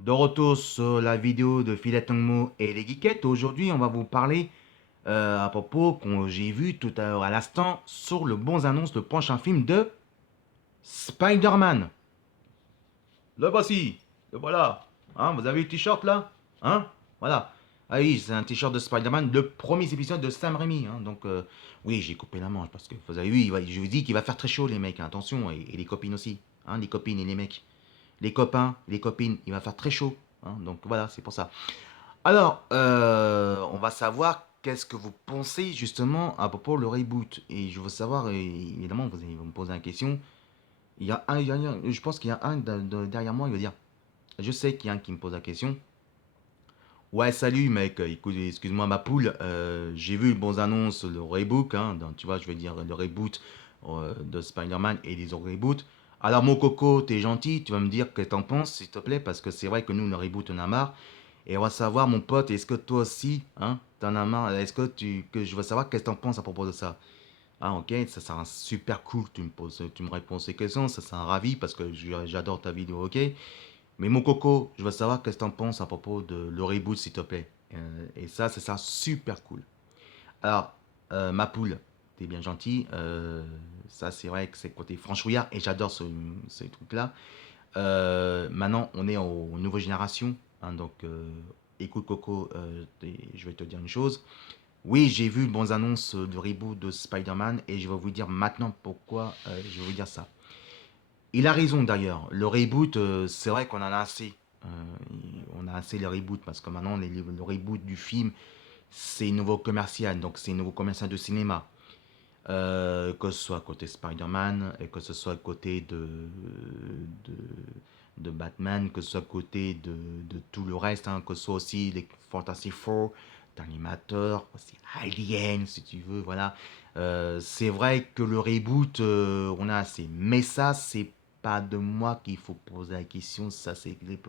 De retour sur la vidéo de Philet Mo et les Geekettes. Aujourd'hui, on va vous parler à propos que j'ai vu tout à l'heure à l'instant sur le bon annonce le prochain film de Spider-Man. Le voici, le voilà. Hein, vous avez le t-shirt là. Hein, voilà. Ah oui, c'est un t-shirt de Spider-Man, le premier épisode de Sam Raimi. Hein, donc, oui, j'ai coupé la manche parce que vous avez vu, je vous dis qu'il va faire très chaud, les mecs. Hein, attention, et les copines aussi. Hein, les copines et les mecs. Les copains, les copines, il va faire très chaud. Hein, donc, voilà, c'est pour ça. Alors, on va savoir qu'est-ce que vous pensez justement à propos le reboot. Et je veux savoir, évidemment, vous allez me poser une question. Je pense qu'il y a un derrière moi, il va dire, je sais qu'il y a un qui me pose la question. Ouais, salut mec, écoute, excuse-moi ma poule, j'ai vu le bon annonce, le reboot, hein, tu vois, je veux dire le reboot de Spider-Man et les autres reboots. Alors mon coco, t'es gentil, tu vas me dire que t'en penses, s'il te plaît, parce que c'est vrai que nous, le reboot, on a marre. Et on va savoir, mon pote, est-ce que toi aussi, hein, t'en as marre, que je veux savoir qu'est-ce que t'en penses à propos de ça. Ah ok, ça sera super cool, tu me réponds ces questions, ça sera ravi parce que j'adore ta vidéo, ok. Mais mon coco, je veux savoir qu'est-ce que t'en penses à propos de le reboot, s'il te plaît. Et ça sera super cool. Alors, ma poule, t'es bien gentil. Ça, c'est vrai que c'est côté franchouillard et j'adore ce truc-là. Maintenant, on est aux nouvelles générations. Hein, donc, écoute, Coco, je vais te dire une chose. Oui, j'ai vu de bonnes annonces de reboot de Spider-Man et je vais vous dire maintenant pourquoi je vais vous dire ça. Il a raison d'ailleurs. Le reboot, c'est vrai qu'on en a assez. Euh, on a assez le reboot parce que maintenant, le reboot du film, c'est nouveau commercial. Donc, c'est nouveau commercial de cinéma. Que ce soit côté Spider-Man, et que ce soit côté de, de Batman, que ce soit côté de tout le reste, hein, que ce soit aussi les Fantasy Four, d'animateurs, aussi Alien, si tu veux, voilà. C'est vrai que le reboot, on a assez. Mais ça, c'est pas de moi qu'il faut poser la question, ça c'est les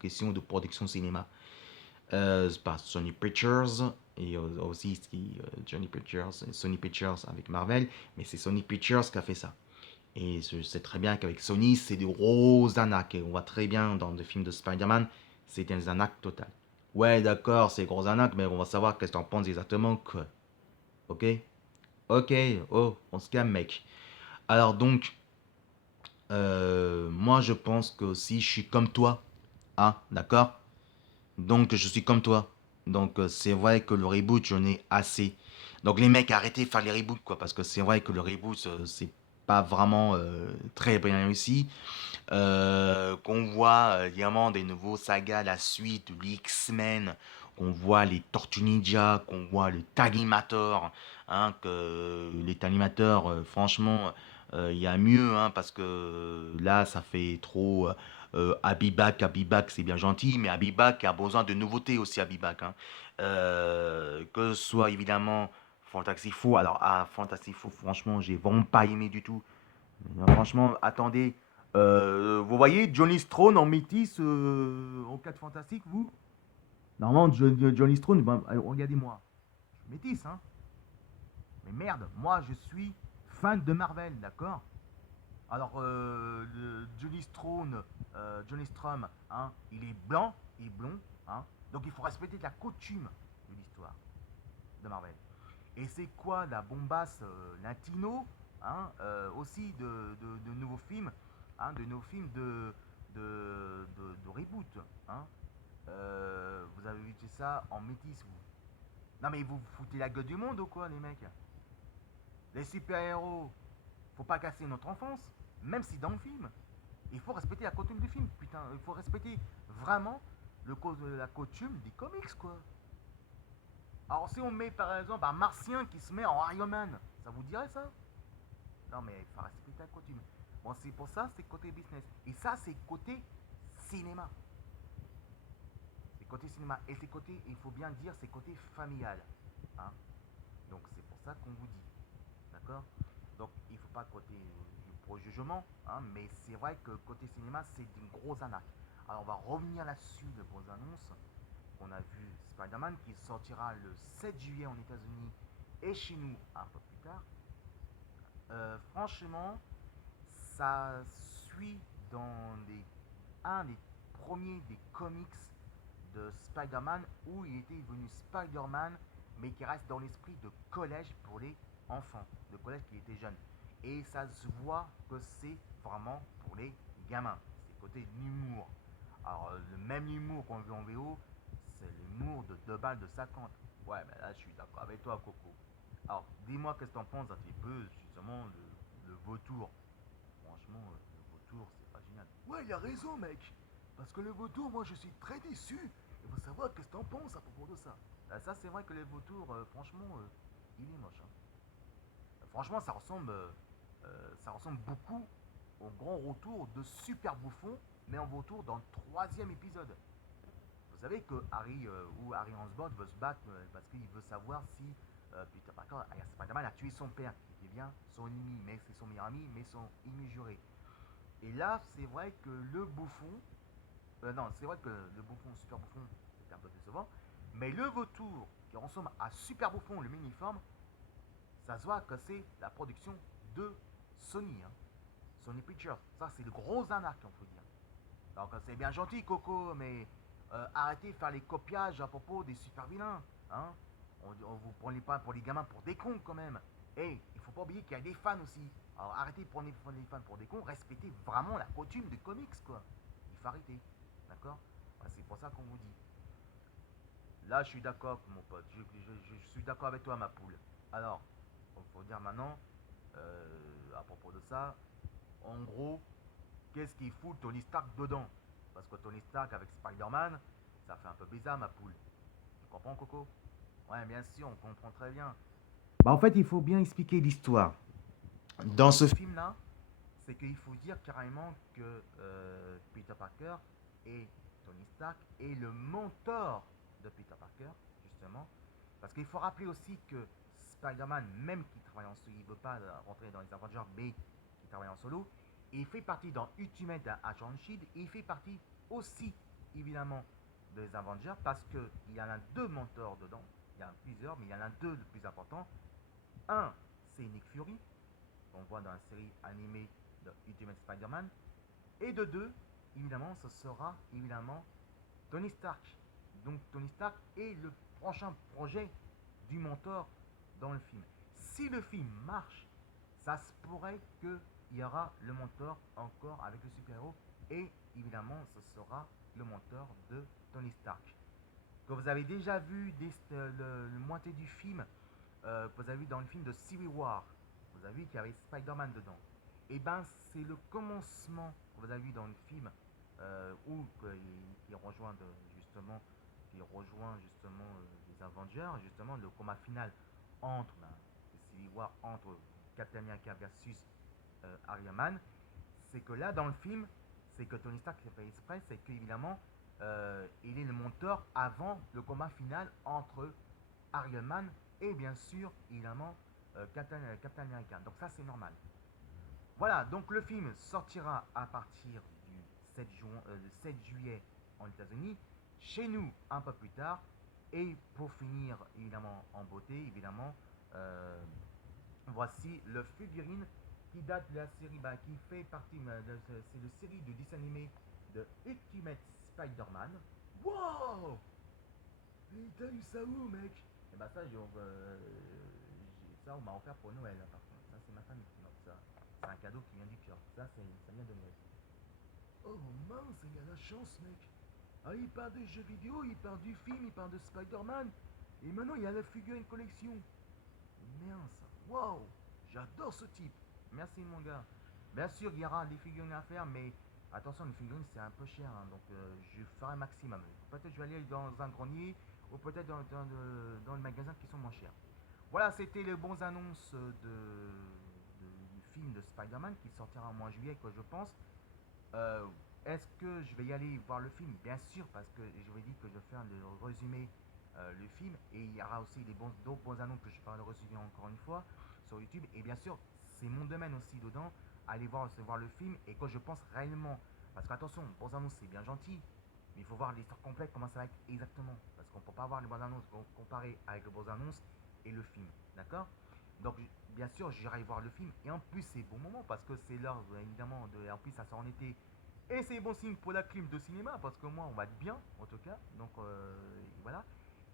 questions de production cinéma. C'est par Sony Pictures et aussi Johnny Pictures, Sony Pictures avec Marvel, mais c'est Sony Pictures qui a fait ça. Et je sais très bien qu'avec Sony, c'est des gros arnaques. Et on voit très bien dans le film de Spider-Man, c'est des arnaques totales. Ouais, d'accord, c'est gros arnaques, mais on va savoir qu'est-ce que t'en penses exactement, quoi. Ok. Ok, oh, on se calme, mec. Alors donc, moi je pense que si je suis comme toi, hein, d'accord. Donc je suis comme toi. Donc c'est vrai que le reboot, j'en ai assez. Donc les mecs, arrêtez de faire les reboots, quoi, parce que c'est vrai que le reboot, c'est pas vraiment très bien réussi. Qu'on voit évidemment des nouveaux sagas, la suite, les X-Men, qu'on voit les Tortues Ninja, qu'on voit le Tagnimator, hein, que les Tagnimateurs, franchement, il y a mieux, hein, parce que là, ça fait trop Abibak, c'est bien gentil, mais Abibak a besoin de nouveautés aussi, Abibak. Hein. Que ce soit évidemment Fantasy Four, alors Fantasy Four, franchement, j'ai vraiment pas aimé du tout. Non, franchement, attendez. Vous voyez Johnny Strone en métis en 4 fantastique, vous? Normalement, Johnny Strone, ben, regardez-moi. Je suis métis, hein. Mais merde, moi, je suis fan de Marvel, d'accord? Alors, Johnny Strone, Johnny Strom, hein, il est blanc et blond, hein. Donc, il faut respecter la coutume de l'histoire de Marvel. Et c'est quoi la bombasse latino, hein, aussi de nouveaux films, hein, de nouveaux films de reboot, hein. Vous avez vu ça en métis, vous. Non mais vous foutez la gueule du monde ou quoi, les mecs? Les super-héros, faut pas casser notre enfance, même si dans le film. Il faut respecter la coutume du film, putain. Il faut respecter vraiment la coutume des comics, quoi. Alors si on met par exemple un martien qui se met en Iron Man, ça vous dirait ça? Non, mais il faut respecter la coutume. Bon, c'est pour ça, c'est côté business. Et ça, c'est côté cinéma. C'est côté cinéma. Et c'est côté, il faut bien dire, c'est côté familial. Hein. Donc, c'est pour ça qu'on vous dit. D'accord. Donc, il ne faut pas côté pour jugement. Hein, mais c'est vrai que côté cinéma, c'est une grosse arnaque. Alors, on va revenir là-dessus de vos annonces. On a vu Spider-Man qui sortira le 7 juillet en États-Unis et chez nous un peu plus tard. Franchement, ça suit dans un des premier des comics de Spider-Man où il était devenu Spider-Man, mais qui reste dans l'esprit de collège pour les enfants, de collège qui était jeune. Et ça se voit que c'est vraiment pour les gamins. C'est côté l'humour. Alors, le même humour qu'on veut en VO, c'est l'humour de 2 balles de 50. Ouais, mais là, je suis d'accord avec toi, Coco. Alors, dis-moi qu'est-ce que t'en penses un petit peu, justement, le vautour. Franchement, le vautour, c'est pas génial. Ouais, il a raison, mec. Parce que le vautour, moi, je suis très déçu. Il faut savoir qu'est-ce que t'en penses à propos de ça. Ça, c'est vrai que le vautour, franchement, il est moche, hein. Franchement, ça ressemble beaucoup au grand retour de Super Bouffon, mais en vautour dans le troisième épisode. Vous savez que Harry Osborn veut se battre parce qu'il veut savoir si Peter Parker, Spider-Man a tué son père, qui devient son ennemi, mais c'est son meilleur ami, mais son ennemi juré. Et là, c'est vrai que le bouffon, non, c'est vrai que le bouffon, Super Bouffon, c'est un peu décevant, mais le vautour qui ressemble à Super Bouffon, le mini-forme, ça se voit que c'est la production de Sony, hein. Sony Pictures. Ça, c'est le gros arnaque, on peut dire. Donc, c'est bien gentil, Coco, mais arrêtez de faire les copiages à propos des super vilains, hein. On vous prend les pas pour les gamins pour des cons, quand même. Et il faut pas oublier qu'il y a des fans aussi. Alors, arrêtez de prendre les fans pour des cons. Respectez vraiment la coutume des comics, quoi. Il faut arrêter. D'accord. C'est pour ça qu'on vous dit. Là, je suis d'accord, mon pote. Je suis d'accord avec toi, ma poule. Alors, il faut dire maintenant, à propos de ça, en gros, qu'est-ce qu'il fout Tony Stark dedans? Parce que Tony Stark avec Spider-Man, ça fait un peu bizarre, ma poule. Tu comprends, Coco? Ouais, bien sûr, on comprend très bien. Bah, en fait, il faut bien expliquer l'histoire. Dans ce film-là, c'est qu'il faut dire carrément que Peter Parker et Tony Stark est le mentor de Peter Parker, justement. Parce qu'il faut rappeler aussi que Spider-Man, même qui travaille en solo, il ne veut pas rentrer dans les Avengers, mais qui travaille en solo, il fait partie dans Ultimate Agent Shield, et il fait partie aussi, évidemment, des Avengers, parce qu'il y en a deux mentors dedans. Il y en a plusieurs, mais il y en a deux le plus importants. Un, c'est Nick Fury, qu'on voit dans la série animée de Ultimate Spider-Man. Et de deux, évidemment, ce sera évidemment Tony Stark. Donc Tony Stark est le prochain projet du mentor dans le film. Si le film marche, ça se pourrait qu'il y aura le mentor encore avec le super-héros et évidemment ce sera le mentor de Tony Stark. Que vous avez déjà vu le moitié du film, que vous avez vu dans le film de Civil War, vous avez vu qu'il y avait Spider-Man dedans. Et ben c'est le commencement que vous avez vu dans le film où il rejoint justement, les Avengers, justement le combat final entre Civil War entre Captain America versus Iron Man. C'est que là dans le film, c'est que Tony Stark fait exprès, c'est qu'évidemment il est le monteur avant le combat final entre Iron Man et bien sûr évidemment Captain America. Donc ça c'est normal. Voilà, donc le film sortira à partir du 7 juillet en États-Unis, chez nous un peu plus tard, et pour finir évidemment en beauté, évidemment, euh, voici le figurine qui date de la série, qui fait partie, c'est la série de dessin animé de Ultimate Spider-Man. Wow. Mais t'as eu ça où, mec? Et bah ça, ça on m'a offert pour Noël, hein, par contre. Ça c'est ma famille qui m'a offert ça. C'est un cadeau qui vient du cœur. Ça vient de Noël. Oh mince, il y a la chance, mec. Ah, il parle des jeux vidéo, il parle du film, il parle de Spider-Man. Et maintenant, il y a la figurine collection. Mince. Waouh. J'adore ce type. Merci mon gars. Bien sûr, il y aura des figurines à faire, mais attention, les figurines c'est un peu cher, hein, donc je ferai un maximum. Peut-être je vais aller dans un grenier ou peut-être dans le magasin qui sont moins chers. Voilà, c'était les bons annonces du film de Spider-Man qui sortira en mois de juillet, quoi, je pense. Euh, Est-ce que je vais y aller voir le film? Bien sûr, parce que je vous ai dit que je vais faire le résumé le film et il y aura aussi d'autres bons annonces que je ferai le résumé encore une fois sur YouTube. Et bien sûr, c'est mon domaine aussi dedans. Aller voir le film et quand je pense réellement. Parce qu'attention, bons annonces c'est bien gentil, mais il faut voir l'histoire complète, comment ça va être exactement. Parce qu'on ne peut pas voir les bonnes annonces comparées avec les bonnes annonces et le film. D'accord? Donc, bien sûr, j'irai voir le film. Et en plus, c'est bon moment parce que c'est l'heure, évidemment, en plus, ça sort en été. Et c'est bon signe pour la clim de cinéma, parce que moi, on va être bien, en tout cas. Donc, voilà.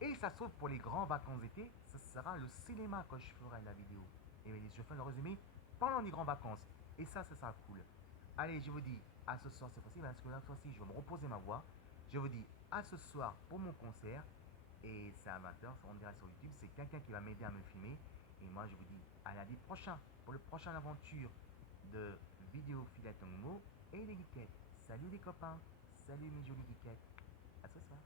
Et ça sauve pour les grands vacances d'été, ça sera le cinéma quand je ferai la vidéo. Et je fais le résumé pendant les grandes vacances. Et ça sera cool. Allez, je vous dis à ce soir cette fois-ci, parce que la fois-ci, je vais me reposer ma voix. Je vous dis à ce soir pour mon concert. Et c'est à 20h, on dirait sur YouTube. C'est quelqu'un qui va m'aider à me filmer. Et moi, je vous dis à lundi prochain pour le prochain aventure de vidéo filet Tongmo et les geekettes. Salut les copains, salut mes jolies geekettes. À ce soir.